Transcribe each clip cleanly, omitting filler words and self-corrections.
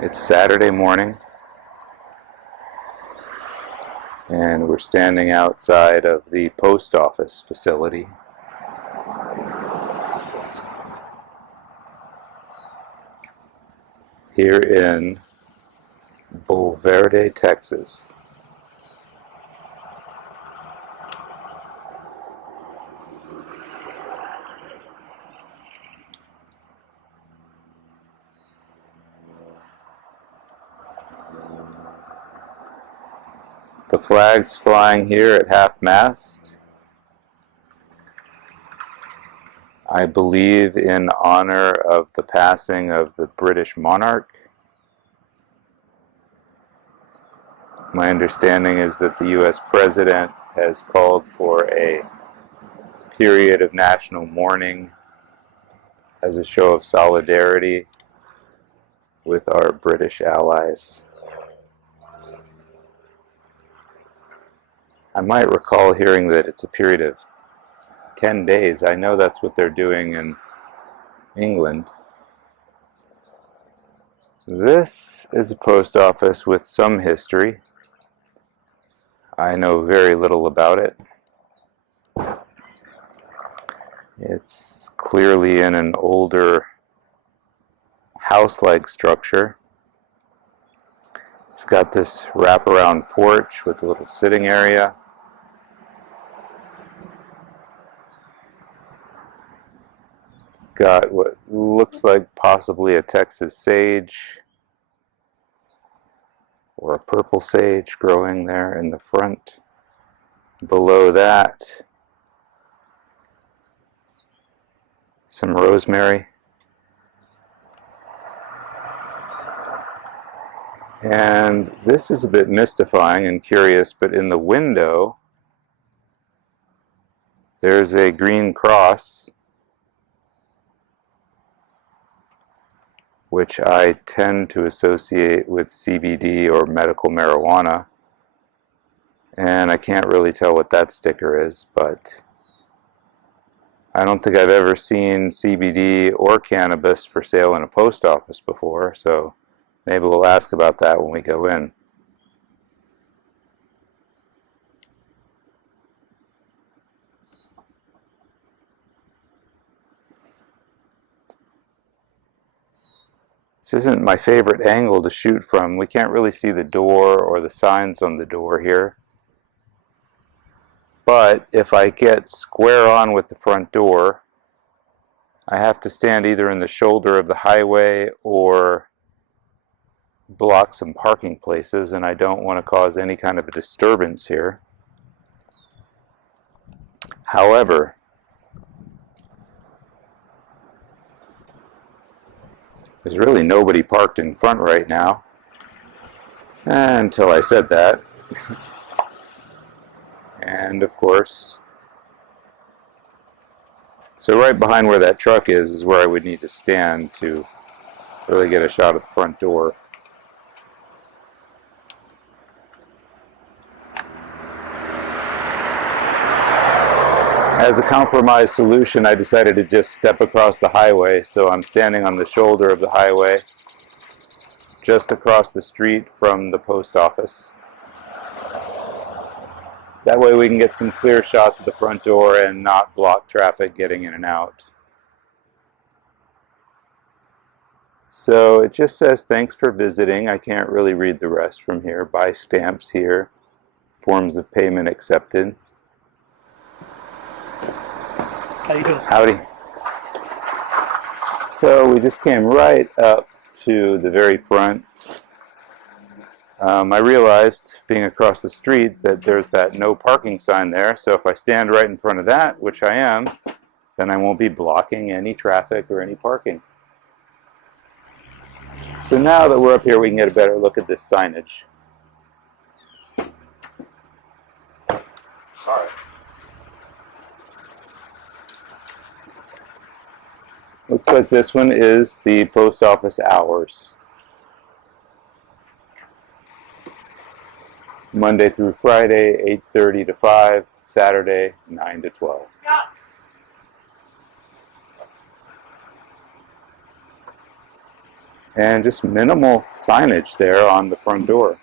It's Saturday morning, and we're standing outside of the post office facility. Here in Bulverde, Texas. The flag's flying here at half-mast. I believe in honor of the passing of the British monarch. My understanding is that the U.S. President has called for a period of national mourning as a show of solidarity with our British allies. I might recall hearing that it's a period of 10 days. I know that's what they're doing in England. This is a post office with some history. I know very little about it. It's clearly in an older house-like structure. It's got this wraparound porch with a little sitting area. It's got what looks like possibly a Texas sage or a purple sage growing there in the front. Below that, some rosemary. And this is a bit mystifying and curious, but in the window there's a green cross, which I tend to associate with CBD or medical marijuana. And I can't really tell what that sticker is, but I don't think I've ever seen CBD or cannabis for sale in a post office before, so maybe we'll ask about that when we go in. This isn't my favorite angle to shoot from. We can't really see the door or the signs on the door here. But if I get square on with the front door, I have to stand either in the shoulder of the highway or block some parking places, and I don't want to cause any kind of a disturbance here. However, there's really nobody parked in front right now, until I said that. And of course, so right behind where that truck is where I would need to stand to really get a shot of the front door. As a compromise solution, I decided to just step across the highway, so I'm standing on the shoulder of the highway, just across the street from the post office. That way we can get some clear shots of the front door and not block traffic getting in and out. So it just says, "Thanks for visiting." I can't really read the rest from here. Buy stamps here. Forms of payment accepted. How you doing? Howdy. So we just came right up to the very front. I realized, being across the street, that there's that no parking sign there, so if I stand right in front of that, which I am, then I won't be blocking any traffic or any parking. So now that we're up here, we can get a better look at this signage. Sorry. Looks like this one is the post office hours. Monday through Friday, 8:30 to 5, Saturday, 9 to 12. And just minimal signage there on the front door.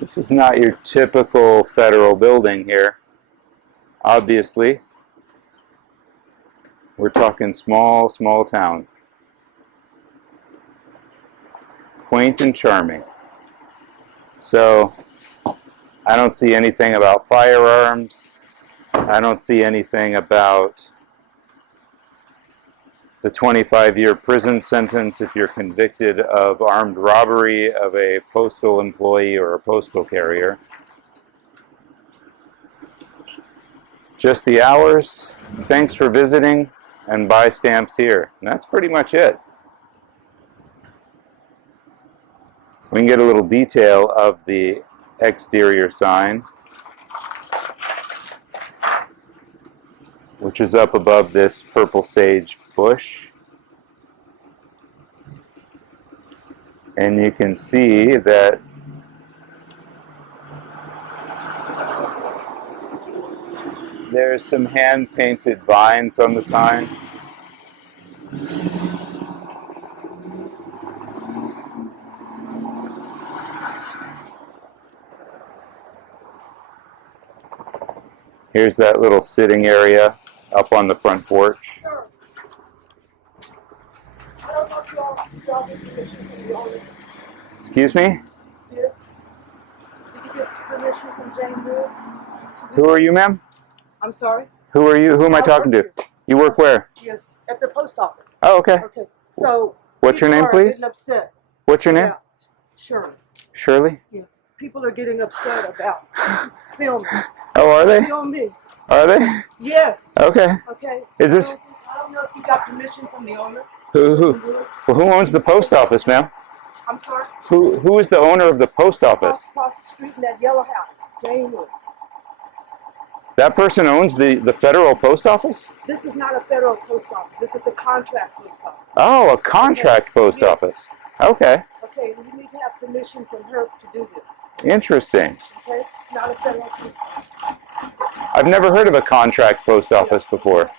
This is not your typical federal building here. Obviously, we're talking small town. Quaint and charming. So, I don't see anything about firearms. I don't see anything about the 25-year prison sentence if you're convicted of armed robbery of a postal employee or a postal carrier. Just the hours, thanks for visiting, and buy stamps here. And that's pretty much it. We can get a little detail of the exterior sign, which is up above this purple sage bush. And you can see that there's some hand-painted vines on the sign. Here's that little sitting area up on the front porch. Sure. I don't know if you all get permission from the owner. Excuse me? Did you get permission from Jane Woods? Who are you, ma'am? I'm sorry? Who are you? Who am I talking to? You work where? Yes, at the post office. Oh, okay. Okay, so What's your name, people are please? getting upset. What's your name? Yeah, Shirley. Shirley? Yeah. People are getting upset about filming. Oh, are they? Film me. Are they? Yes. Okay. Okay. Is this... I don't know if you got permission from the owner. Well, who owns the post office, ma'am? I'm sorry? Who is the owner of the post office? Across the street in that yellow house, Jane Woods. That person owns the federal post office? This is not a federal post office. This is a contract post office. Oh, a contract post Yes. office. Okay. Okay, you need to have permission from her to do this. Interesting. Okay? It's not a federal post office. I've never heard of a contract post office before.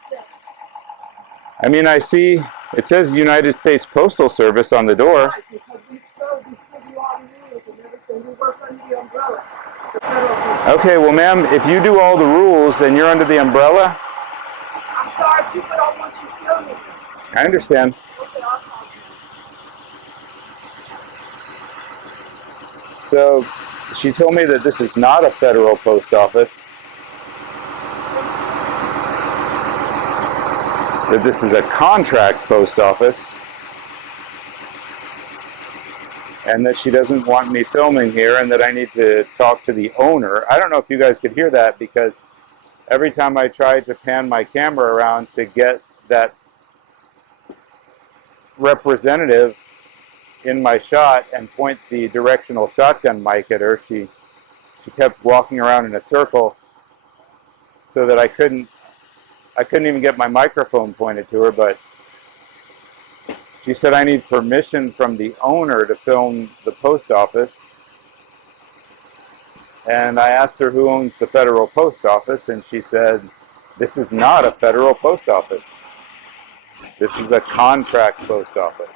I mean, I see it says United States Postal Service on the door. Right, because we still do all the rules and everything. We work under the umbrella. The federal post office. Okay, well, ma'am, if you do all the rules and you're under the umbrella, I'm sorry, people don't want you filming them. I understand. Okay, I'll call you. So she told me that this is not a federal post office, that this is a contract post office, and that she doesn't want me filming here and that I need to talk to the owner. I don't know if you guys could hear that because every time I tried to pan my camera around to get that representative in my shot and point the directional shotgun mic at her, she kept walking around in a circle so that I couldn't even get my microphone pointed to her. But she said I need permission from the owner to film the post office. And I asked her who owns the federal post office, and she said, this is not a federal post office. This is a contract post office.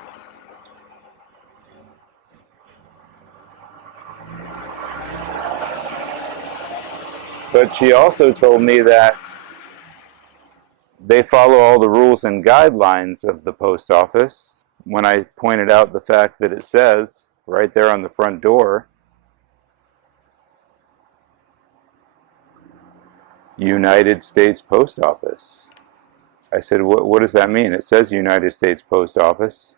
But she also told me that they follow all the rules and guidelines of the post office. When I pointed out the fact that it says right there on the front door, United States Post Office. I said, what does that mean? It says United States Post Office,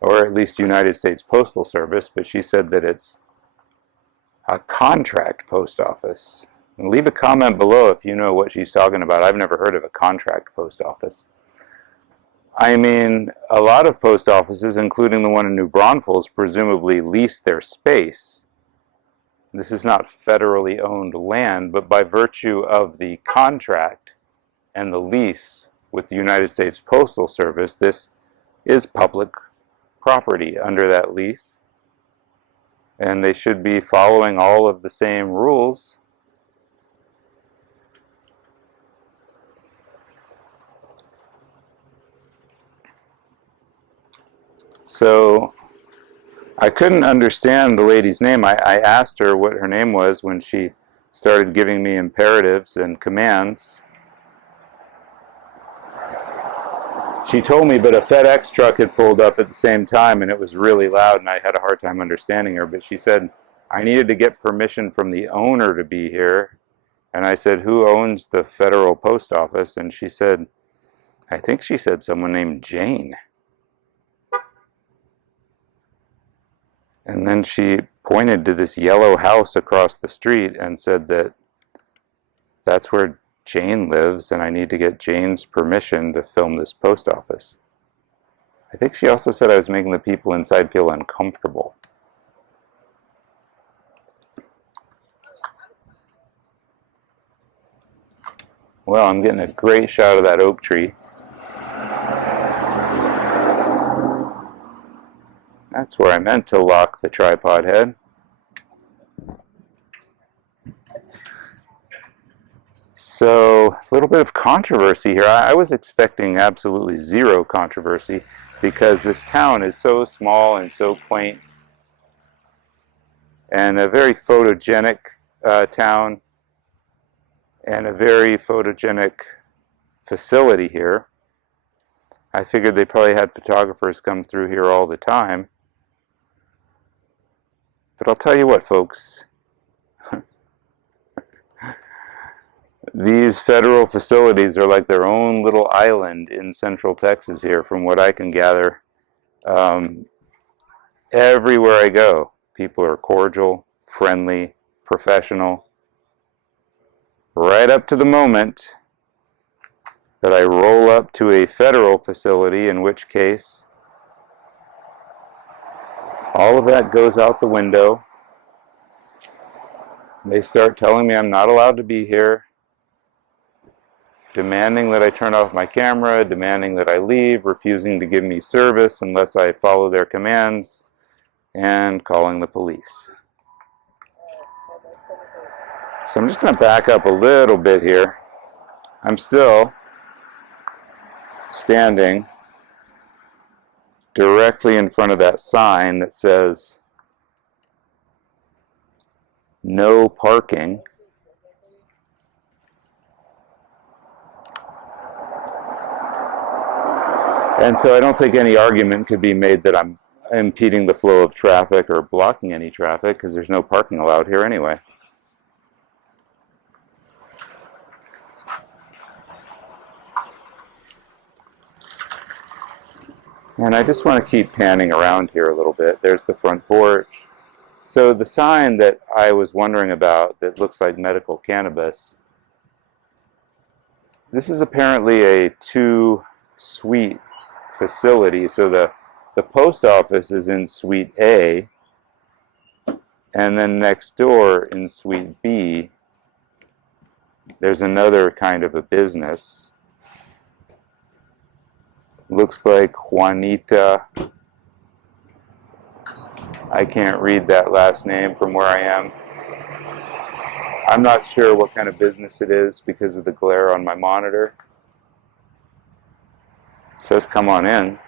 or at least United States Postal Service, but she said that it's a contract post office. And leave a comment below if you know what she's talking about. I've never heard of a contract post office. I mean, a lot of post offices, including the one in New Braunfels, presumably lease their space. This is not federally owned land, but by virtue of the contract and the lease, with the United States Postal Service. This is public property under that lease, and they should be following all of the same rules. So I couldn't understand the lady's name. I asked her what her name was when she started giving me imperatives and commands. She told me, but a FedEx truck had pulled up at the same time, and it was really loud, and I had a hard time understanding her. But she said I needed to get permission from the owner to be here. And I said, who owns the Federal Post Office? And she said, I think she said someone named Jane. And then she pointed to this yellow house across the street and said that that's where Jane lives, and I need to get Jane's permission to film this post office. I think she also said I was making the people inside feel uncomfortable. Well, I'm getting a great shot of that oak tree. That's where I meant to lock the tripod head. So, a little bit of controversy here. I was expecting absolutely zero controversy because this town is so small and so quaint, and a very photogenic town, and a very photogenic facility here. I figured they probably had photographers come through here all the time. But I'll tell you what, folks. These federal facilities are like their own little island in central Texas here, from what I can gather. Everywhere I go, people are cordial, friendly, professional. Right up to the moment that I roll up to a federal facility, in which case all of that goes out the window. They start telling me I'm not allowed to be here, demanding that I turn off my camera, demanding that I leave, refusing to give me service unless I follow their commands, and calling the police. So I'm just going to back up a little bit here. I'm still standing directly in front of that sign that says no parking. And so I don't think any argument could be made that I'm impeding the flow of traffic or blocking any traffic, because there's no parking allowed here anyway. And I just want to keep panning around here a little bit. There's the front porch. So the sign that I was wondering about that looks like medical cannabis, this is apparently a 2-suite facility. So the post office is in Suite A, and then next door in Suite B, there's another kind of a business. Looks like Juanita. I can't read that last name from where I am. I'm not sure what kind of business it is because of the glare on my monitor. It says come on in.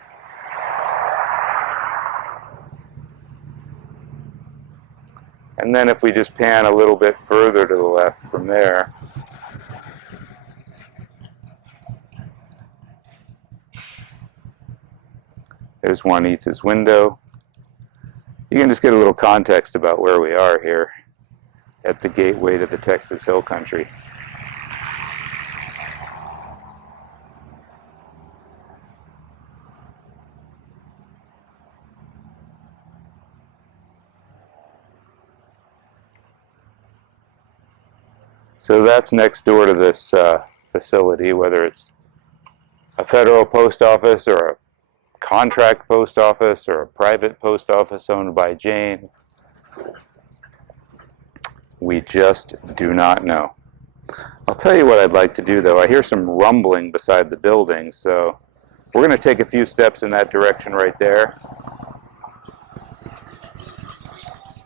And then if we just pan a little bit further to the left from there, there's Juanita's window. You can just get a little context about where we are here at the gateway to the Texas Hill Country. So that's next door to this facility, whether it's a federal post office or a contract post office or a private post office owned by Jane. We just do not know. I'll tell you what I'd like to do, though. I hear some rumbling beside the building, so we're going to take a few steps in that direction right there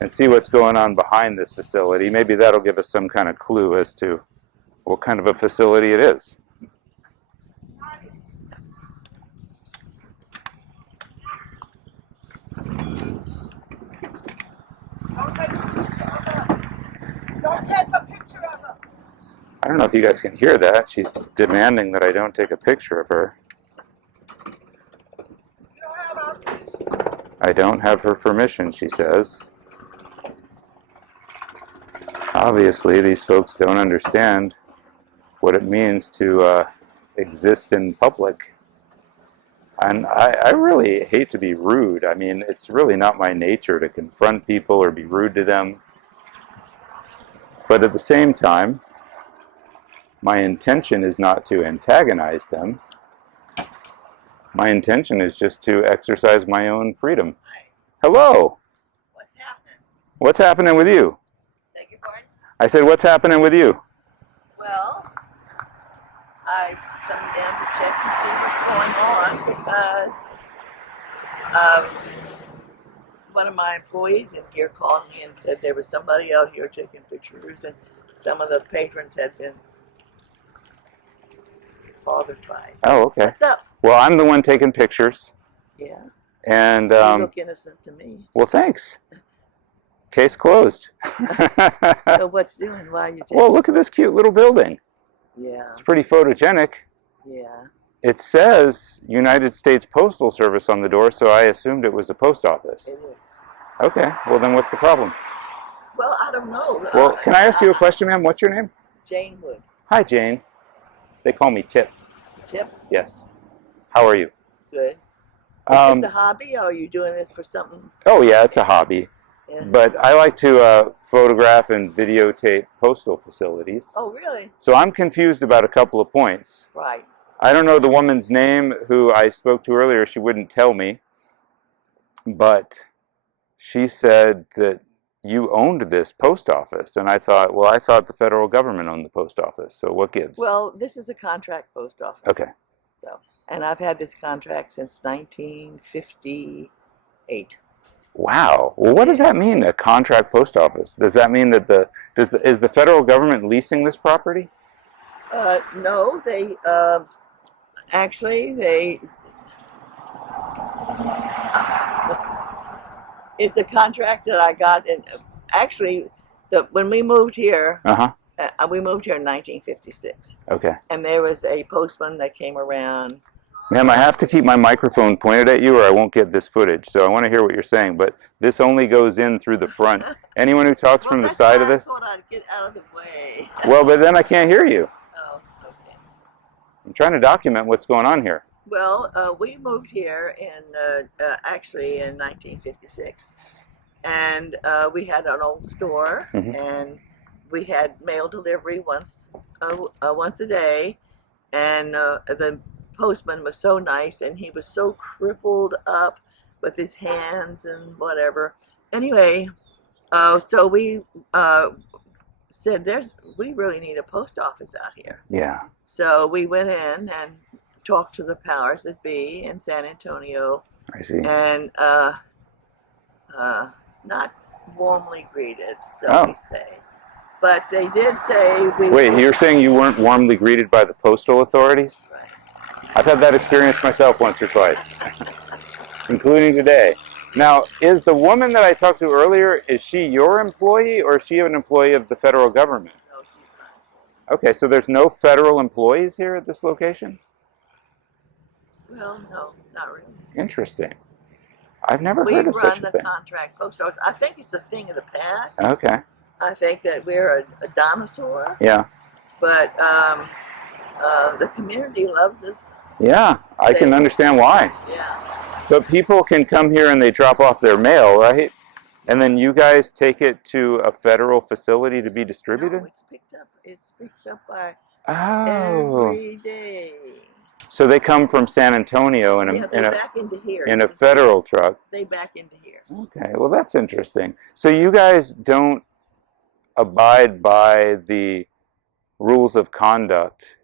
and see what's going on behind this facility. Maybe that'll give us some kind of clue as to what kind of a facility it is. Don't take a picture of her. I don't know if you guys can hear that. She's demanding that I don't take a picture of her. You don't have our permission. I don't have her permission, she says. Obviously, these folks don't understand what it means to exist in public. And I really hate to be rude. I mean, it's really not my nature to confront people or be rude to them. But at the same time, my intention is not to antagonize them. My intention is just to exercise my own freedom. Hello. What's happening? What's happening with you? Beg your pardon? I said, what's happening with you? Well, I come down to check and see what's going on because one of my employees in here called me and said there was somebody out here taking pictures and some of the patrons had been bothered by it. Oh, okay. What's up? Well, I'm the one taking pictures. Yeah. And, You look innocent to me. well, thanks. Case closed. So what's doing? Why are you taking? Well, look at this cute little building. Yeah. It's pretty photogenic. Yeah. It says United States Postal Service on the door, so I assumed it was a post office. It is. Okay, well then what's the problem? Well, I don't know. Well, can I ask you a question, ma'am? What's your name? Jane Wood. Hi, Jane. They call me Tip. Tip? Yes. How are you? Good. Is this a hobby, or are you doing this for something? Oh, yeah, it's a hobby. Yeah. But I like to photograph and videotape postal facilities. Oh, really? So I'm confused about a couple of points. Right. I don't know the woman's name who I spoke to earlier. She wouldn't tell me. But she said that you owned this post office. And I thought, well, I thought the federal government owned the post office. So what gives? Well, this is a contract post office. Okay. So, and I've had this contract since 1958. Wow. Well, what does that mean, a contract post office? Does that mean that is the federal government leasing this property? No, they actually it's a contract that I got, and actually, when we moved here, we moved here in 1956. Okay. And there was a postman that came around. Ma'am, I have to keep my microphone pointed at you or I won't get this footage. So I want to hear what you're saying, but this only goes in through the front. Anyone who talks from the side of this? I thought I'd get out of the way. Well, but then I can't hear you. Oh, okay. I'm trying to document what's going on here. Well, we moved here in actually in 1956, and we had an old store, and we had mail delivery once a day, and the postman was so nice, and he was so crippled up with his hands and whatever. Anyway, so we said, we really need a post office out here. Yeah. So we went in and talked to the powers that be in San Antonio. I see. And not warmly greeted, so we say. But they did say we... Wait, you're saying you weren't warmly greeted by the postal authorities? Right. I've had that experience myself once or twice, including today. Now, is the woman that I talked to earlier, is she your employee or is she an employee of the federal government? No, she's not. Okay, so there's no federal employees here at this location? Well, no, not really. Interesting. I've never heard of such a thing. We run the contract post office. I think it's a thing of the past. Okay. I think that we're a dinosaur. Yeah. But the community loves us. Yeah, I can understand why. Yeah. But people can come here and they drop off their mail, right? And then you guys take it to a federal facility to be distributed? No, it's picked up. It's picked up by every day. So they come from San Antonio in back into here. In a federal truck. They back into here. Okay, well that's interesting. So you guys don't abide by the rules of conduct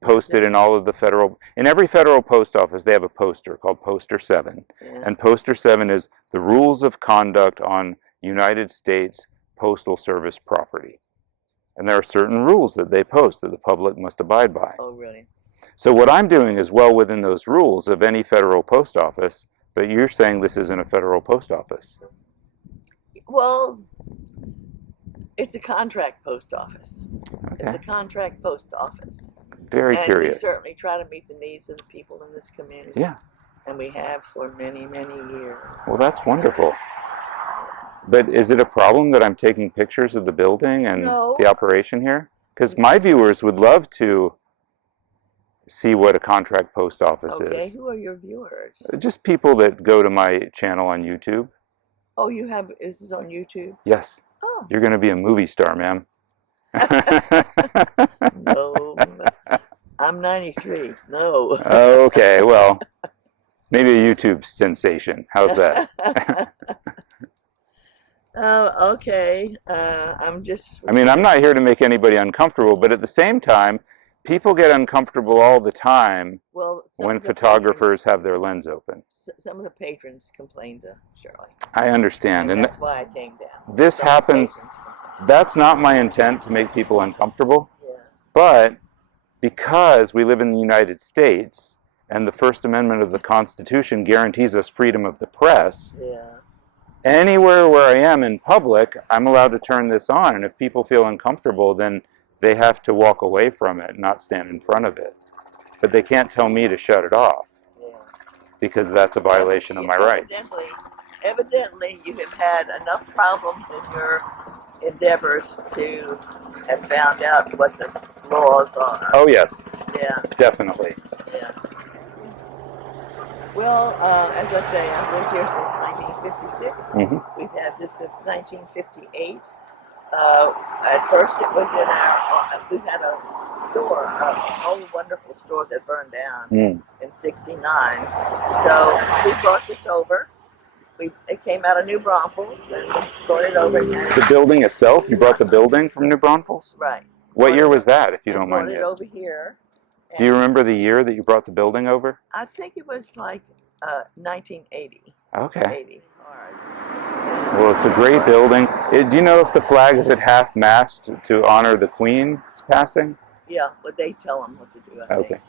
posted in all of the in every federal post office, they have a poster called Poster 7. Yeah. And Poster 7 is the rules of conduct on United States Postal Service property. And there are certain rules that they post that the public must abide by. Oh, really? So what I'm doing is well within those rules of any federal post office, but you're saying this isn't a federal post office. Well, it's a contract post office. Okay. It's a contract post office. Very and curious. We certainly try to meet the needs of the people in this community. Yeah. And we have for many, many years. Well, that's wonderful. But is it a problem that I'm taking pictures of the building and the operation here? Because my viewers would love to see what a contract post office is. Okay, who are your viewers? Just people that go to my channel on YouTube. Oh, is this on YouTube? Yes. Oh. You're going to be a movie star, ma'am. No. I'm 93. No. Okay, well, maybe a YouTube sensation. How's that? Oh, okay. I mean, I'm not here to make anybody uncomfortable, but at the same time, people get uncomfortable all the time when photographers have their lens open. Some of the patrons complained to Shirley. I understand. And that's why I came down. This happens. That's not my intent to make people uncomfortable. Yeah. But because we live in the United States and the First Amendment of the Constitution guarantees us freedom of the press, anywhere where I am in public, I'm allowed to turn this on. And if people feel uncomfortable, then they have to walk away from it, not stand in front of it. But they can't tell me to shut it off because that's a violation of my rights. Evidently, you have had enough problems in your endeavors to have found out what the laws are. Oh, yes. Yeah. Definitely. Yeah. Well, as I say, I've lived here since 1956. Mm-hmm. We've had this since 1958. At first, it was we had a store, an old wonderful store that burned down in '69. So we brought this over. It came out of New Braunfels and we brought it over again. The building itself? You brought the building from New Braunfels? Right. What year was that, if you don't mind asking? me asking? Brought it over here. Do you remember the year that you brought the building over? I think it was like 1980. Okay. 80. All right. Well, it's a great building. Do you know if the flag is at half-mast to honor the Queen's passing? Yeah, but they tell them what to do, I think.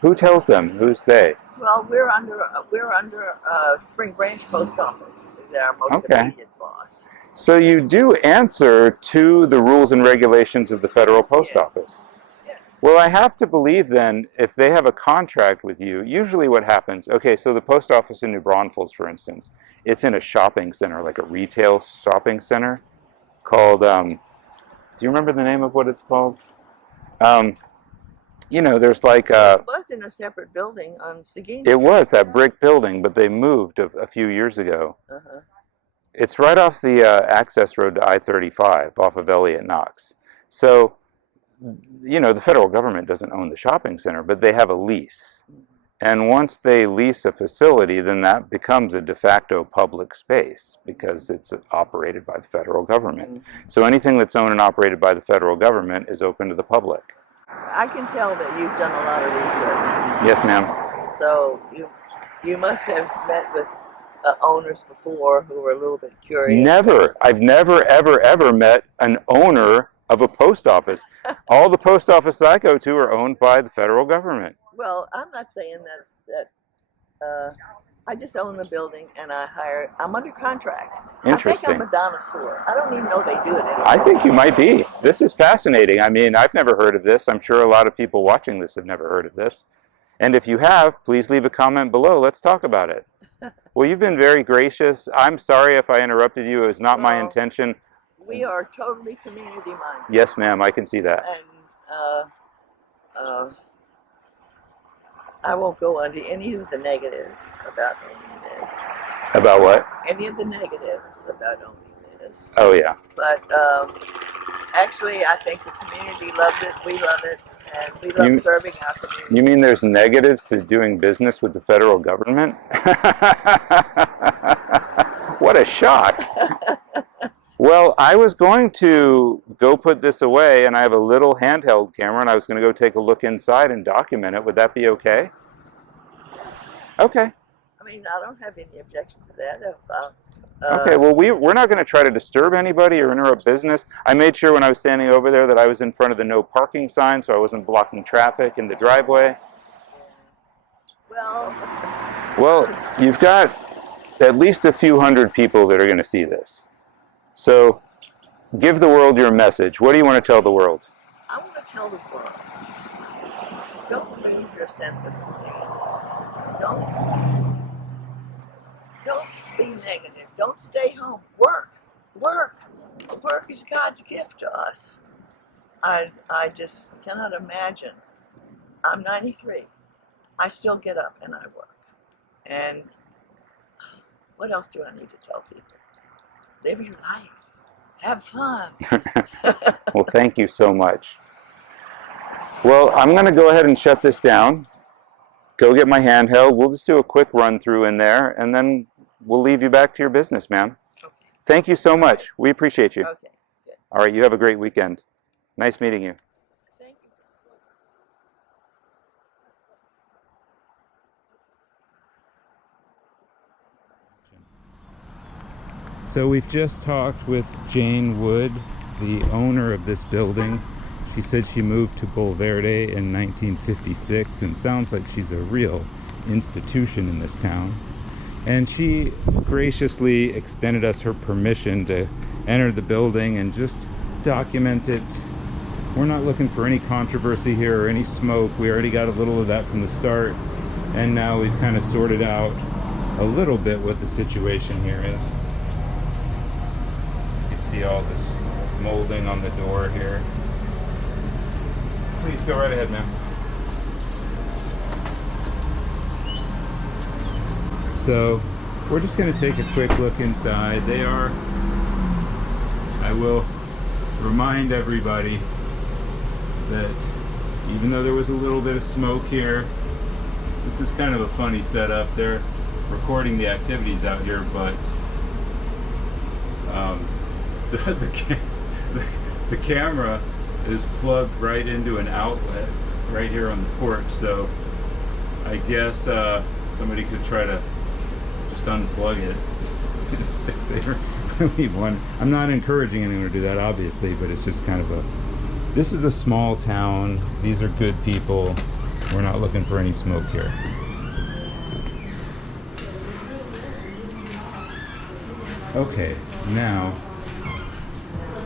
Who tells them? Who's they? Well, we're under Spring Branch Post Office. Is our most immediate boss. So you do answer to the rules and regulations of the Federal Post Office. Yes. Well, I have to believe then, if they have a contract with you, usually what happens, okay, so the post office in New Braunfels, for instance, it's in a shopping center, like a retail shopping center called, do you remember the name of what it's called? You know, there's like it was in a separate building on Seguin. It was that brick building, but they moved a few years ago. It's right off the access road to I-35 off of Elliott Knox. So, you know, the federal government doesn't own the shopping center, but they have a lease. And once they lease a facility, then that becomes a de facto public space because it's operated by the federal government. So anything that's owned and operated by the federal government is open to the public. I can tell that you've done a lot of research. Yes, ma'am. So you must have met with owners before who were a little bit curious. Never. I've never, ever, ever met an owner of a post office. All the post offices I go to are owned by the federal government. Well, I'm not saying that I just own the building and I'm under contract. Interesting. I think I'm a dinosaur. I don't even know they do it anymore. I think you might be. This is fascinating. I mean, I've never heard of this. I'm sure a lot of people watching this have never heard of this. And if you have, please leave a comment below. Let's talk about it. Well, you've been very gracious. I'm sorry if I interrupted you. It was not my intention. We are totally community-minded. Yes, ma'am. I can see that. And I won't go into any of the negatives about owning this. About what? Any of the negatives about owning this. Oh, yeah. But actually, I think the community loves it. We love it. And we love serving our community. You mean there's negatives to doing business with the federal government? What a shock. Well, I was going to go put this away, and I have a little handheld camera, and I was going to go take a look inside and document it. Would that be okay? Okay. I mean, I don't have any objection to that. Okay, well, we're not going to try to disturb anybody or interrupt business. I made sure when I was standing over there that I was in front of the no parking sign, so I wasn't blocking traffic in the driveway. Well, you've got at least a few hundred people that are going to see this. So give the world your message. What do you want to tell the world? I want to tell the world, don't lose your sense of humor. Don't be negative. Don't stay home. Work. Work is God's gift to us. I just cannot imagine. I'm 93. I still get up and I work. And what else do I need to tell people? Live your life. Have fun. Well, thank you so much. Well, I'm going to go ahead and shut this down. Go get my handheld. We'll just do a quick run through in there, and then we'll leave you back to your business, ma'am. Okay. Thank you so much. We appreciate you. Okay. Good. All right, you have a great weekend. Nice meeting you. Thank you. So we've just talked with Jane Wood, the owner of this building. She said she moved to Bulverde in 1956 and sounds like she's a real institution in this town. And she graciously extended us her permission to enter the building and just document it. We're not looking for any controversy here or any smoke. We already got a little of that from the start, and now we've kind of sorted out a little bit what the situation here is. You can see all this molding on the door here. Please go right ahead, ma'am. So we're just going to take a quick look inside. I will remind everybody that even though there was a little bit of smoke here, this is kind of a funny setup. They're recording the activities out here, but the camera is plugged right into an outlet right here on the porch, so I guess somebody could try to just unplug it if they really want. I'm not encouraging anyone to do that, obviously, but it's just kind of this is a small town. These are good people. We're not looking for any smoke here. Okay, now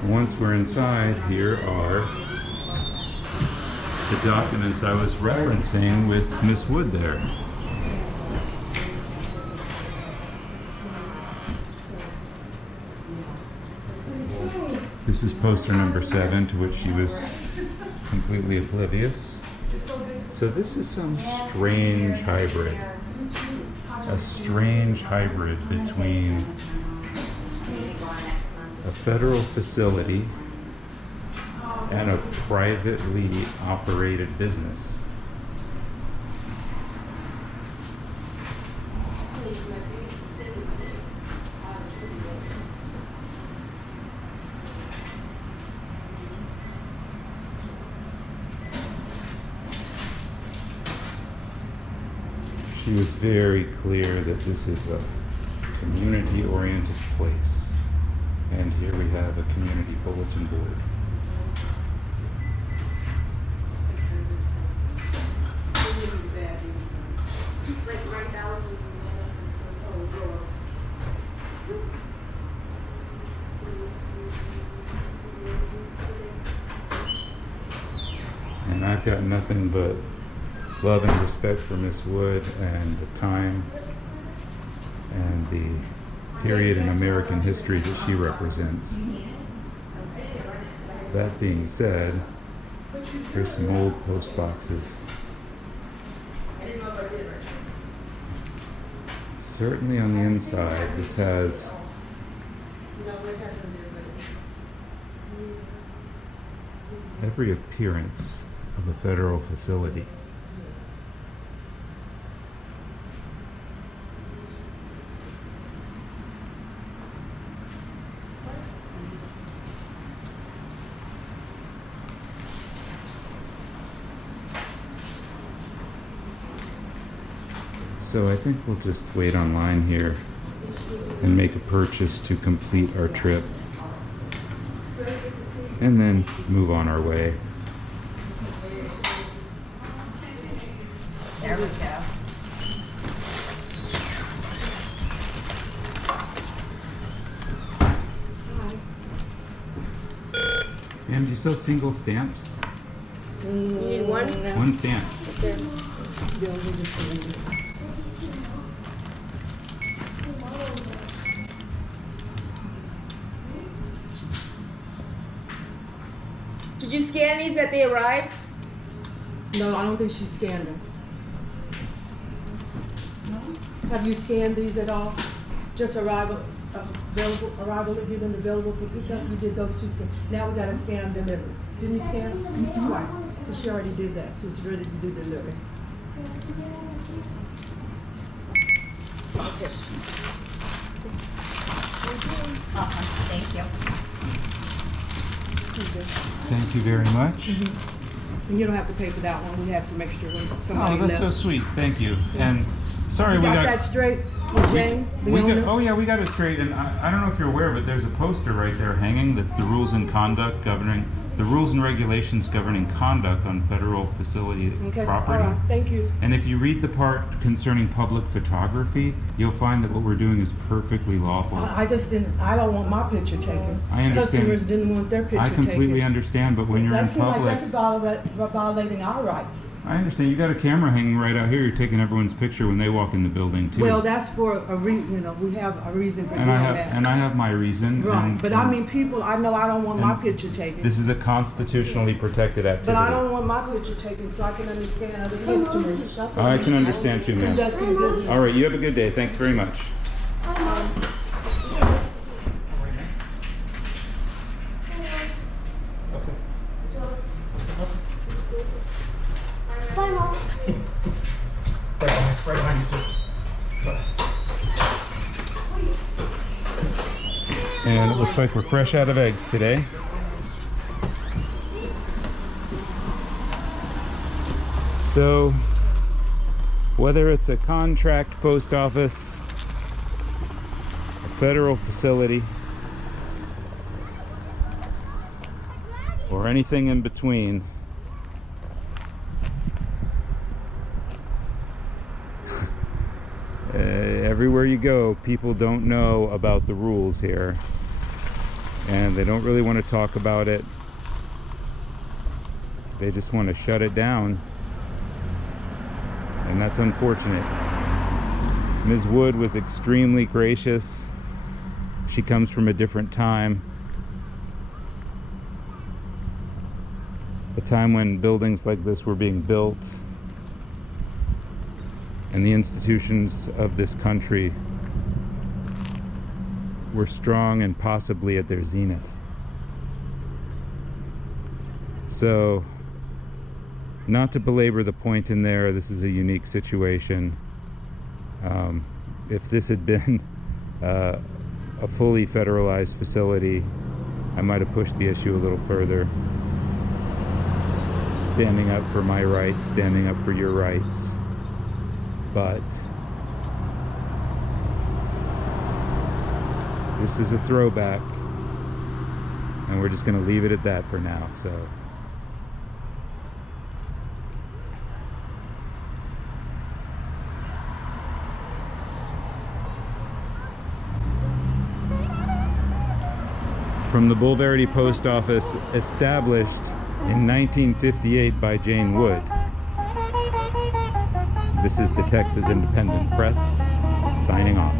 once we're inside, here are the documents I was referencing with Miss Wood there. This is poster number 7, to which she was completely oblivious. So this is some strange hybrid. A strange hybrid between a federal facility and a privately operated business. She was very clear that this is a community-oriented place. And here we have a community bulletin board. And I've got nothing but love and respect for Miss Wood and the time and the period in American history that she represents. That being said, here's some old post boxes. Certainly on the inside, this has every appearance of a federal facility. So I think we'll just wait online here and make a purchase to complete our trip, and then move on our way. There we go. Ma'am, do you sell single stamps? You need one? One stamp. Did you scan these that they arrived? No, I don't think she scanned them. Have you scanned these at all? Just available, if you've been available for pickup, you did those two scans. Now we gotta scan delivery. Didn't you scan them? Twice. So she already did that. She was ready to do delivery. Okay. Awesome, thank you. Thank you very much. And you don't have to pay for that one. We had some extra ones. Somebody Oh, that's left. so sweet. Thank you. And sorry, You got that straight with Jane, the owner? oh yeah, we got it straight. And I don't know if you're aware, but there's a poster right there hanging. That's the rules and regulations governing conduct on federal facility Okay, property. all right, thank you. And if you read the part concerning public photography, you'll find that what we're doing is perfectly lawful. I don't want my picture taken. I understand. Customers didn't want their picture I taken. completely understand, but when you're in That seems like public, that's violating our rights. I understand. You got a camera hanging right out here. You're taking everyone's picture when they walk in the building too. Well, that's for a reason, we have a reason for doing that. And I have my reason. Right, but I mean, people, I know I don't want my picture taken. This is a constitutionally protected activity. But I don't want my picture taken so I can understand other customers. I can understand too, ma'am. Conducting business. All right, you have a good day. Thanks very much. Bye, Mom. Right behind you, sir. Sorry. And it looks like we're fresh out of eggs today. So, whether it's a contract post office, a federal facility, or anything in between, everywhere you go, people don't know about the rules here, and they don't really want to talk about it. They just want to shut it down, and that's unfortunate. Ms. Wood was extremely gracious. She comes from a different time, a time when buildings like this were being built and the institutions of this country were strong and possibly at their zenith. So, not to belabor the point in there, this is a unique situation. If this had been a fully federalized facility, I might have pushed the issue a little further. Standing up for my rights, standing up for your rights. But this is a throwback, and we're just going to leave it at that for now. So from the Bulverde post office, established in 1958 by Jane Wood. This is the Texas Independent Press, signing off.